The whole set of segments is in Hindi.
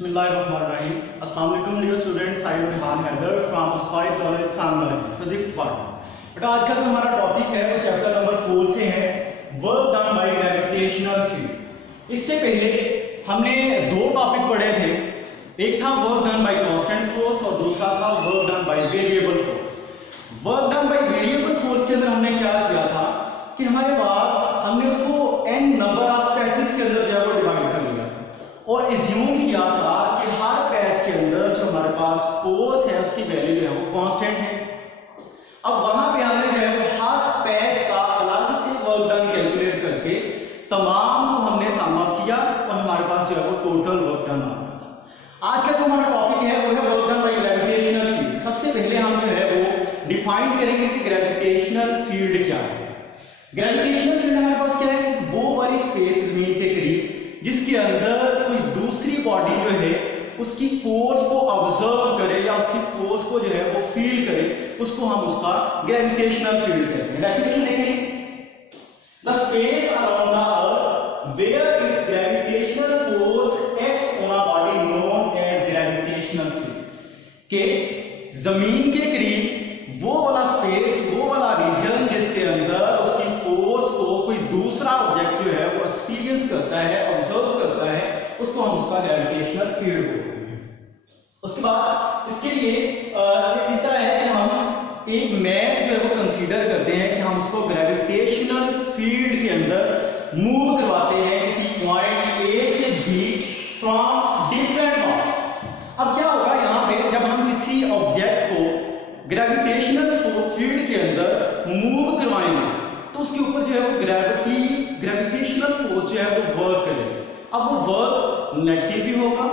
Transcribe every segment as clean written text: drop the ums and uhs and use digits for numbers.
बिस्मिल्लाहिर्रहमानिर्रहीम। अस्सलाम वालेकुम dear students, I am Rihan Haider from Aspire College Sangla physics department. बेटा आज का जो हमारा टॉपिक है वो चैप्टर नंबर 4 से है, work done by gravitational field. इससे पहले हमने दो टॉपिक पढ़े थे, एक था work done by constant force और दूसरा था work done by variable force. Work done by variable force के अंदर हमने क्या किया था कि हमारे पास हमने उसको n नंबर ऑफ पैचेस के अंदर जो है वो डिवाइड कर लिया था और एज्यूम किया था कि हर पैच के अंदर जो हमारे पास फोर्स है उसकी वैल्यू जो है वो कांस्टेंट है। अब वहां पे हमने जो है वो हर पैच का अलग से वर्क डन कैलकुलेट करके तमाम को हमने सम अप किया और हमारे पास जो है वो टोटल वर्क डन आ गया था। आज का जो हमारा टॉपिक है वो है work done by gravitational field. सबसे पहले हम जो है वो डिफाइन करेंगे कि ग्रेविटेशनल फील्ड क्या है। ग्रेविटेशनल फील्ड हमारे पास क्या है, वो वाली स्पेस जमीन के करीब जिसके अंदर कोई दूसरी बॉडी जो है उसकी फोर्स को ऑब्जर्व करे या उसकी फोर्स को जो है वो फील करे, उसको हम उसका ग्रेविटेशनल फील्ड कहते हैं। डेफिनेशन देखें, the space around the earth where its gravitational force acts on a body known as gravitational field. के जमीन के करीब वो वाला स्पेस, वो वाला रीजन जिसके अंदर उसकी फोर्स को कोई दूसरा ऑब्जेक्ट जो है वो एक्सपीरियंस करता है, ऑब्जर्व करता है, उसको हम उसका ग्रेविटेशनल फील्ड बोलते हैं। उसके बाद इसके लिए इस तरह है कि हम एक मैस जो है वो कंसीडर करते हैं कि हम उसको ग्रेविटेशनल फील्ड के अंदर मूव करवाते हैं किसी पॉइंट ए से बी फ्रॉम डिफरेंट मास। अब क्या होगा यहाँ पे, जब हम किसी ऑब्जेक्ट को ग्रेविटेशनल फील्ड के अंदर मूव करवाएंगे तो उसके ऊपर जो है वो ग्रेविटेशनल फोर्स जो है वो वर्क करेगी। अब वो वर्क नेगेटिव भी होगा,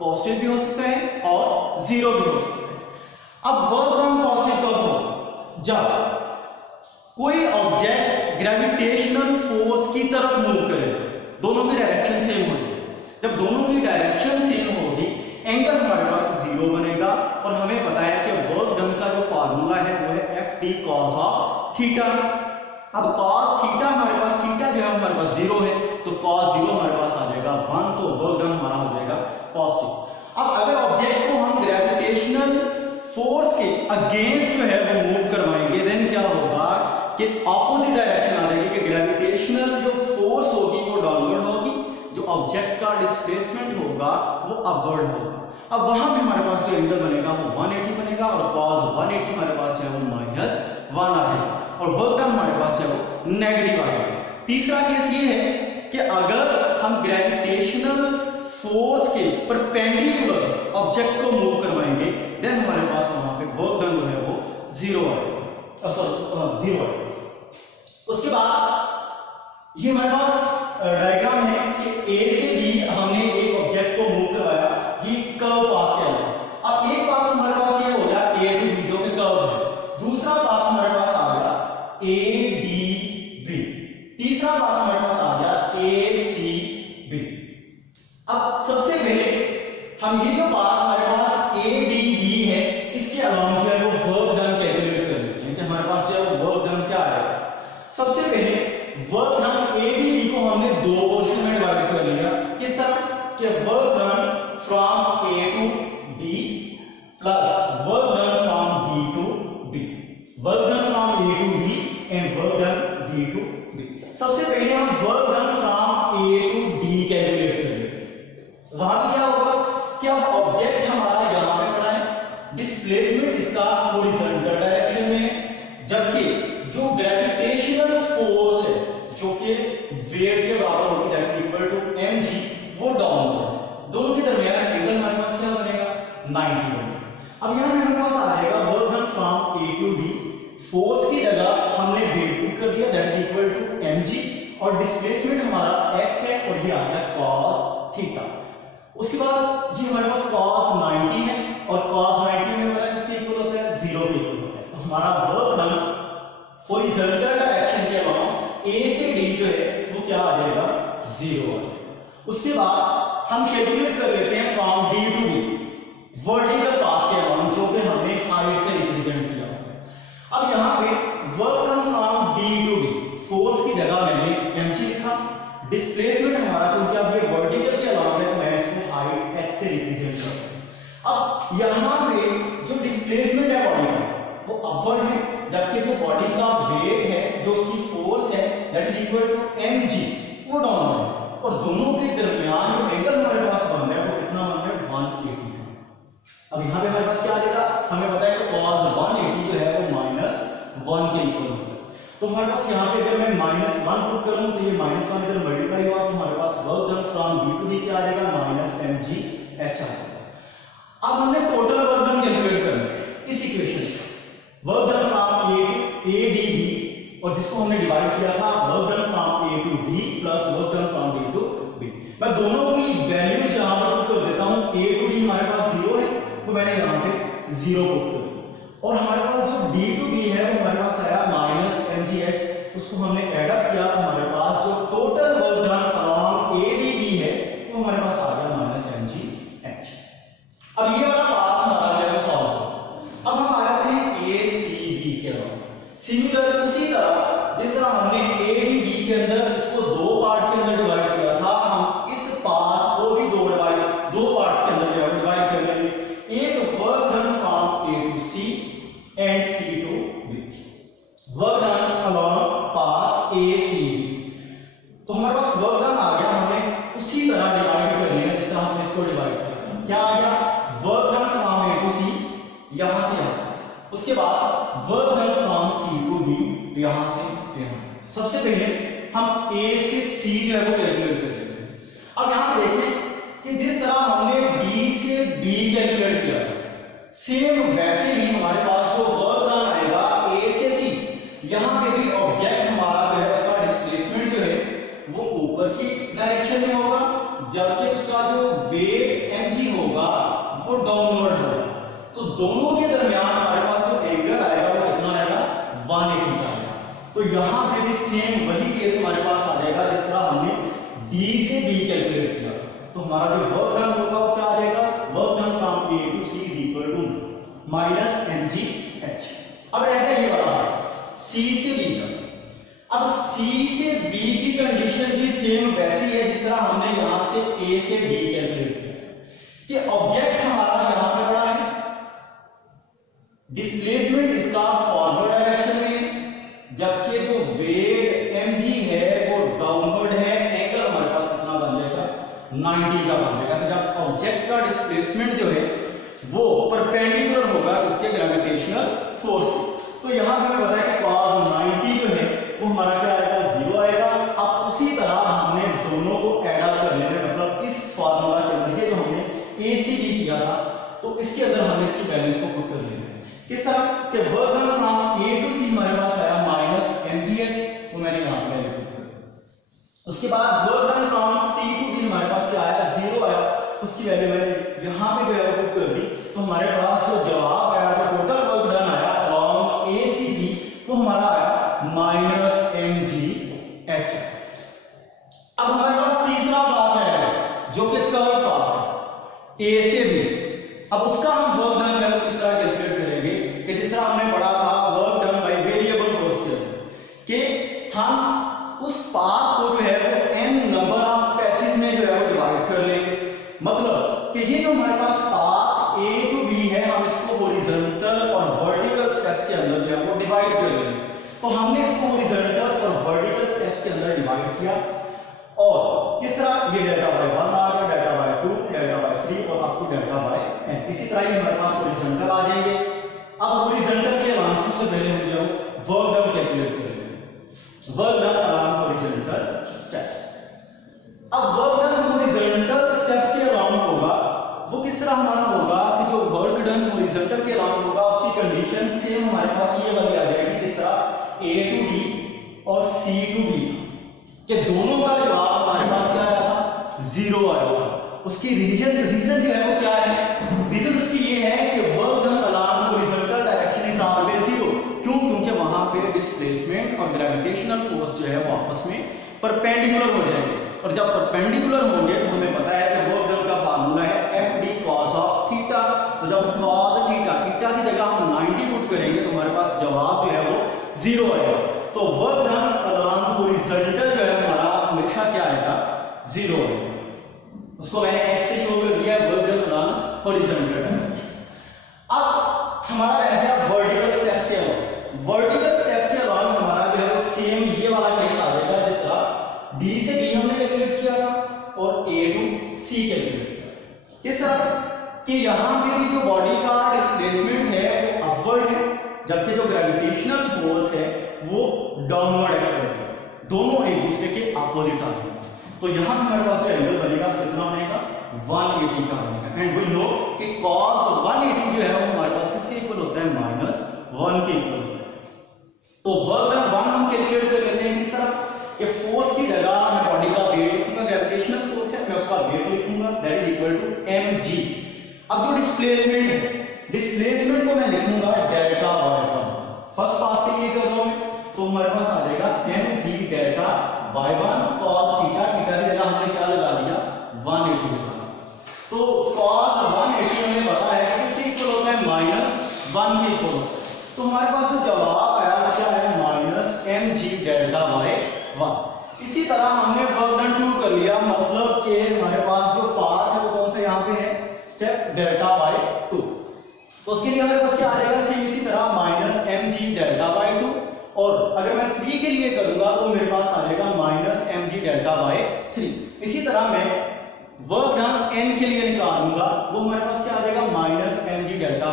पॉजिटिव भी हो सकता है और जीरो भी हो सकता है। अब वर्क डन पॉजिटिव कब होगा, जब कोई ऑब्जेक्ट ग्रेविटेशनल फोर्स की तरफ मूव करेगा, दोनों की डायरेक्शन सेम होगी। जब दोनों की डायरेक्शन सेम होगी एंगल हमारे पास जीरो बनेगा और हमें पता है कि वर्क डन का जो फार्मूला है वो है ft cos ऑफ थीटा। अब cos थीटा हमारे पास, थीटा जो है हमारे पास जीरो है तो cos जीरो हमारे पास आ जाएगा 1, तो वर्क डन हमारा हो जाएगा पॉजिटिव। अब अगर ऑब्जेक्ट को हम ग्रेविटेशनल फोर्स के अगेंस्ट जो है वो मूव करवाएंगे देन क्या होगा कि ऑपोजिट डायरेक्शन आ जाएगी कि ग्रेविटेशनल जो फोर्स होगी वो डाउनवर्ड होगी, जो ऑब्जेक्ट का डिस्प्लेसमेंट होगा वो अपवर्ड होगा। अब वहां पे हमारे पास जो एंगल बनेगा वो 180 बनेगा और cos 180 हमारे पास है वो -1 आएगा और वर्क डन हमारे पास है वो नेगेटिव आएगा। तीसरा केस ये है कि अगर हम ग्रेविटेशनल फोर्स के परपेंडिकुलर ऑब्जेक्ट को मूव करवाएंगे देन हमारे पास वहां पे वर्क डन जो है वो जीरो आएगा, जीरो आएगा। उसके बाद ये हमारे पास डायग्राम है कि ए से बी हमने एक ऑब्जेक्ट को मूव करवाया, ये कर्व पाथ क्या है। अब एक पाथ हमारे पास ये हो गया ए टू बी जो कि कर्व है, दूसरा पाथ हमारे पास आ गया ए डी बी, तीसरा पाथ हमारे पास आ गया ए सी बी। अब सबसे पहले हम ये जो पाथ हमारे पास ए डी बी है इसके अलावा जो है वो वर्क डन कैलकुलेट कर लेते हैं कि हमारे पास जो है वो वर्क डन क्या आएगा। सबसे पहले work done A D B को हमने दो पोर्शन में डिवाइड कर लिया, किस तरह कि work done from A to D plus work done from D to B, work done from A to D and work done D to B. सबसे पहले हम work done from A to D calculate करेंगे। वहां पे क्या होगा कि अब ऑब्जेक्ट हमारा यहां पे पड़ा है, डिस्प्लेसमेंट इसका हॉरिजॉन्टल डायरेक्शन में है, जबकि जो ग्रेविटेशनल फोर्स है जो कि वेट के बराबर होगी that is equal to mg, वो डाउनवर्ड है। दोनों के दरमियान एंगल हमारे पास क्या बनेगा 90 बनेगा। अब यहां हमारे पास आ जाएगा work done from A to D, force की जगह हमने वेट पुट कर दिया that is equal to mg और डिस्प्लेसमेंट हमारा x है और ये आ गया cos थीटा। उसके बाद ये हमारे पास cos 90 है और cos 90 में पता है किसके इक्वल होता है, 0 के इक्वल होता है। तो हमारा वर्क डन हॉरिजॉन्टल डायरेक्शन के अलावा ए से डी जो है वो क्या आ जाएगा 0 आ जाएगा। उसके बाद हम कैलकुलेट कर लेते हैं from D to B vertical path के अलावा जो कि हमने हाइट से रिप्रेजेंट किया है। अब यहां पे work done from D to B, force की जगह मैंने mg लिखा, डिस्प्लेसमेंट हमारा क्योंकि अब ये वर्टिकल के अलावा है तो मैं इसको हाइट h से रिप्रेजेंट यहाँ पे जो डिस्प्लेसमेंट है बॉडी का वो अपवर्ड है, जबकि जो बॉडी का वेट है, जो उसकी फोर्स है, that is equal to mg, वो डाउनवर्ड है। और दोनों के दरमियान जो एंगल हमारे पास बन रहा है वो कितना बन रहा है 180 का। अब यहाँ पे हमारे पास क्या आ जाएगा, हमें पता है कि cos 180 जो है वो -1 के इक्वल होता है। तो हमारे पास यहाँ पे अगर मैं -1 पुट करूँ तो ये -1 इधर मल्टीप्लाई हुआ तो हमारे पास work done from b to b क्या आ जाएगा -mg h आ जाएगा। अब हमने टोटल वर्क डन कैलकुलेट करना है इस इक्वेशन से, work done from a d b, और जिसको हमने डिवाइड किया था work done from a to d plus work done from d to b। मैं दोनों की वैल्यूज यहां पर पुट कर देता हूं। a टू d हमारे पास 0 है तो मैंने यहां पे 0 पुट कर दिया, और हमारे पास जो d टू b है वो हमारे पास आया -mgh, उसको हमने ऐड अप किया तो हमारे पास जो total work done along a d b है वो हमारे पास आ गया -mgh। अब ये वाला पार्ट हमारा जो है सॉल्व हो। अब हम आ जाते हैं ACB के अंदर। सिमिलर उसी तरह जिस तरह हमने ADB के अंदर इसको दो पार्ट के अंदर डिवाइड किया था, हम इस पार्ट को भी दो पार्ट्स के अंदर डिवाइड कर लेंगे। एक work done from A to C and C to B, work done along path ACB। तो हमारे पास वर्क डन आ गया, हमें उसी तरह डिवाइड करनी है जैसे हमने इसको डिवाइड किया। क्या आ गया, work done from A to C यहां से यहां, उसके बाद work done from C to B यहां से यहां। सबसे पहले हम A से C जो है वो कैलकुलेट कर लेते हैं। अब यहां देखें कि जिस तरह हमने D से B कैलकुलेट किया सेम वैसे ही हमारे पास जो वर्क डन आएगा A से C, यहां पे भी ऑब्जेक्ट हमारा जो है उसका डिस्प्लेसमेंट जो है वो ऊपर की डायरेक्शन में होगा, जबकि उसका जो वेट mg होगा वो डाउनवर्ड होगा। तो दोनों के दरमियान हमारे पास जो एंगल आएगा वो कितना आएगा 180 का आएगा। तो यहां पे भी सेम वही केस हमारे पास आ जाएगा जिस तरह हमने D से B कैलकुलेट किया। तो हमारा जो वर्क डन होगा वो क्या आ जाएगा, work done from A to C is equal to -mgh। अब रहता है ये वाला C से B का। अब C से B की कंडीशन भी सेम वैसी है जिस तरह हमने यहां से A से B कैलकुलेट किया कि ऑब्जेक्ट हमारा यहां पे पड़ा है, डिस्प्लेसमेंट इसका फॉरवर्ड डायरेक्शन में, जबकि जो वेट mg है वो डाउनवर्ड है। एंगल हमारे पास कितना बन जाएगा 90 का बन जाएगा। तो जब ऑब्जेक्ट का डिस्प्लेसमेंट जो है वो परपेंडिकुलर होगा इसके ग्रेविटेशनल फोर्स से, तो यहां हमें पता है कि cos 90 जो है वो हमारा क्या आएगा 0 आएगा। अब उसी तरह हमने दोनों को ऐड अप कर लेना, मतलब इस फार्मूला के अंदर जो हमने ACB किया था तो इसके अंदर हमने इसकी वैल्यूज को पुट कर लेना है। किस तरह के work done from A to C हमारे पास आया -mgh, वो मैंने यहां पे लिख दिया। उसके बाद work done from C to B हमारे पास क्या आया 0 आया, उसकी वैल्यू मैंने यहां पे जो है पुट कर दी। तो हमारे पास जो जवाब आया, जो टोटल वर्क डन आया अलोंग ACB वो हमारा आया -mgh। अब हमारे पास तीसरा पाथ है जो कि कर्व पाथ है A से B। अब उसका हम वर्क डन है किस तरह कैलकुलेट करेंगे कि जिस तरह हमने पढ़ा था work done by variable force के कि हम उस पाथ को जो है वो n नंबर ऑफ पैचेस में जो है वो डिवाइड कर लेंगे। मतलब कि ये जो हमारे पास पाथ A टू B है हम इसको हॉरिजॉन्टल और वर्टिकल स्टेप्स के अंदर जो है वो डिवाइड कर लेंगे। तो हमने इसको हॉरिजॉन्टल और वर्टिकल स्टेप्स के अंदर डिवाइड किया, और इस तरह ये डेल्टा बाय 1 आ गया, डेल्टा बाय 2, डेल्टा बाय 3 और up to delta by n। इसी तरह ही हमारे पास हॉरिजॉन्टल आ जाएंगे। अब हॉरिजॉन्टल के अलावा सबसे पहले हम जो वर्क डन कैलकुलेट करेंगे, work done along horizontal steps. अब वर्क डन हॉरिजॉन्टल स्टेप्स के अलावा होगा वो किस तरह हमारा होगा कि जो वर्क डन हॉरिजॉन्टल के अलावा होगा उसकी कंडीशन सेम हमारे पास ये वाली आ जाएगी जिस तरह A टू D और C टू B कि दोनों का जवाब हमारे पास क्या आया था 0 आया था। उसकी रीजन जो है वो क्या है, रीजन उसकी ये है कि work done along horizontal direction is always 0। क्यों? क्योंकि वहां पे डिस्प्लेसमेंट और ग्रेविटेशनल फोर्स जो है वो आपस में परपेंडिकुलर हो जाएंगे, और जब परपेंडिकुलर होंगे तो हमें पता है कि वर्क डन का फार्मूला है FD cos ऑफ थीटा। तो जब cos थीटा की जगह हम 90 पुट करेंगे तो हमारे पास जवाब जो है वो 0 आएगा। तो वर्क डन अलोंग हॉरिजॉन्टल जो है हमारा हमेशा क्या आएगा 0 आएगा। उसको मैंने x से शो कर दिया work done along horizontal. Vertical steps के अलॉन्ग हमारा जो है वो सेम ये वाला केस आ जाएगा, जिस तरह डी से बी हमने कैलकुलेट किया था और ए टू सी कैलकुलेट किया। किस तरह कि यहां पे भी जो बॉडी का डिस्प्लेसमेंट है वो अपवर्ड है, जबकि जो ग्रेविटेशनल फोर्स है वो डाउनवर्ड है। दोनों एक दूसरे के अपोजिट आ गए। तो यहां हमारे पास जो एंगल बनेगा कितना बनेगा, 180 का बनेगा। एंड वी नो कि cos 180 जो है वो हमारे पास किसके इक्वल होता है, -1 के इक्वल होता है। तो वर्क डन 1 हम कैलकुलेट कर लेते हैं किस तरह कि फोर्स की जगह मैं बॉडी का वेट लिखूंगा, ग्रेविटेशनल फोर्स है, मैं उसका वेट लिखूंगा, that is equal to mg। अब जो डिस्प्लेसमेंट है, डिस्प्लेसमेंट को मैं लिखूंगा डेल्टा y1। फर्स्ट पार्ट के लिए कर रहा हूं, तो हमारे पास आ जाएगा mg delta y1 cos theta, theta की जगह हमने क्या लगा दिया, 180 लगा। तो cos 180 हमें पता है कि इसके इक्वल होता है -1 के इक्वल। तो हमारे पास जो जवाब आया वो क्या है, -mg डेल्टा y1। इसी तरह हमने वर्क डन 2 कर लिया, मतलब कि हमारे पास जो पार्ट है वो कौन सा यहाँ पे है, स्टेप डेल्टा y2। तो उसके लिए हमारे पास क्या आ जाएगा, सेम इसी तरह -mg डेल्टा y2। और अगर मैं 3 के लिए करूंगा तो मेरे पास आ जाएगा -mg डेल्टा y3। इसी तरह मैं वर्क डन n के लिए निकालूंगा, वो हमारे पास क्या आ जाएगा, -mg डेल्टा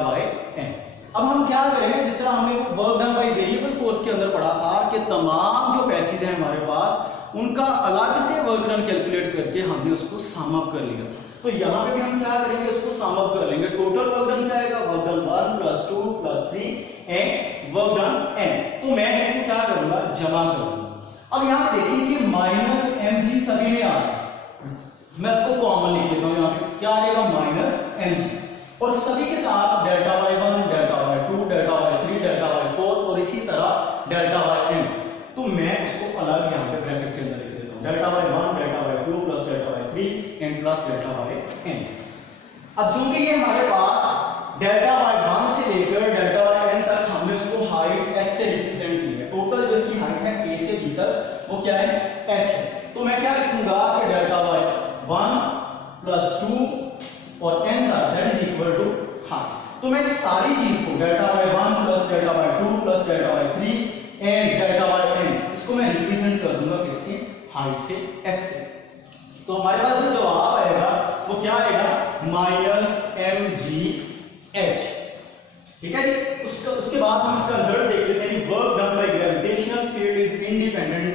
yn। अब हम क्या करेंगे, जिस तरह हमने work done by variable force के अंदर पढ़ा था कि तमाम जो पैचेज हैं हमारे पास उनका अलग से वर्क डन कैलकुलेट करके हमने उसको सम अप कर लिया। तो यहाँ पे भी हम क्या करेंगे, उसको सम अप कर लेंगे। टोटल वर्क डन क्या आएगा, work done 1 + 2 + 3 and work done n। तो मैं इनको क्या करूंगा, जमा करूंगा। अब यहाँ पे देखिए कि -mg सभी में आ रहा है, मैं उसको कॉमन लिख लेता हूँ। यहाँ पे क्या आएगा, -mg, और सभी के साथ delta y1 delta y2 delta y3 delta y4 और इसी तरह डेल्टा yn। तो मैं उसको अलग यहाँ पे ब्रैकेट के अंदर लिख देता हूँ, delta y1 delta y2 plus delta y3 and plus delta yn। अब चूंकि ये हमारे पास डेल्टा y1 से लेकर डेल्टा yn तक हमने उसको हाइट h से रिप्रेजेंट की है। टोटल जो इसकी हाइट है a से b तक वो क्या है, h है। तो मैं क्या लिखूंगा कि डेल्टा y1 + 2 और n तक that is equal to half. तो मैं सारी चीज को delta y1 + delta y2 + delta y3 and delta yn इसको मैं रिप्रेजेंट कर दूंगा किससे, हाइट से x से। तो हमारे पास जो जवाब आएगा वो क्या आएगा, -mgh। ठीक है जी। उसके बाद हम इसका रिजल्ट देख लेते हैं। Work done by gravitational field is independent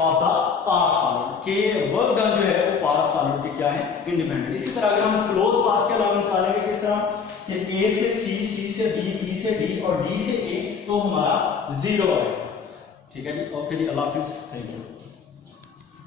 of the path followed, के वर्क डन जो है वो पाथ फॉलोड के क्या है, इंडिपेंडेंट। इसी तरह अगर हम क्लोज पाथ के अलावा निकालेंगे किस तरह, कि a से c, c से b, b से d और d से a, तो हमारा 0 आएगा। ठीक है जी, ओके जी, अल्लाह हाफिज़, थैंक यू।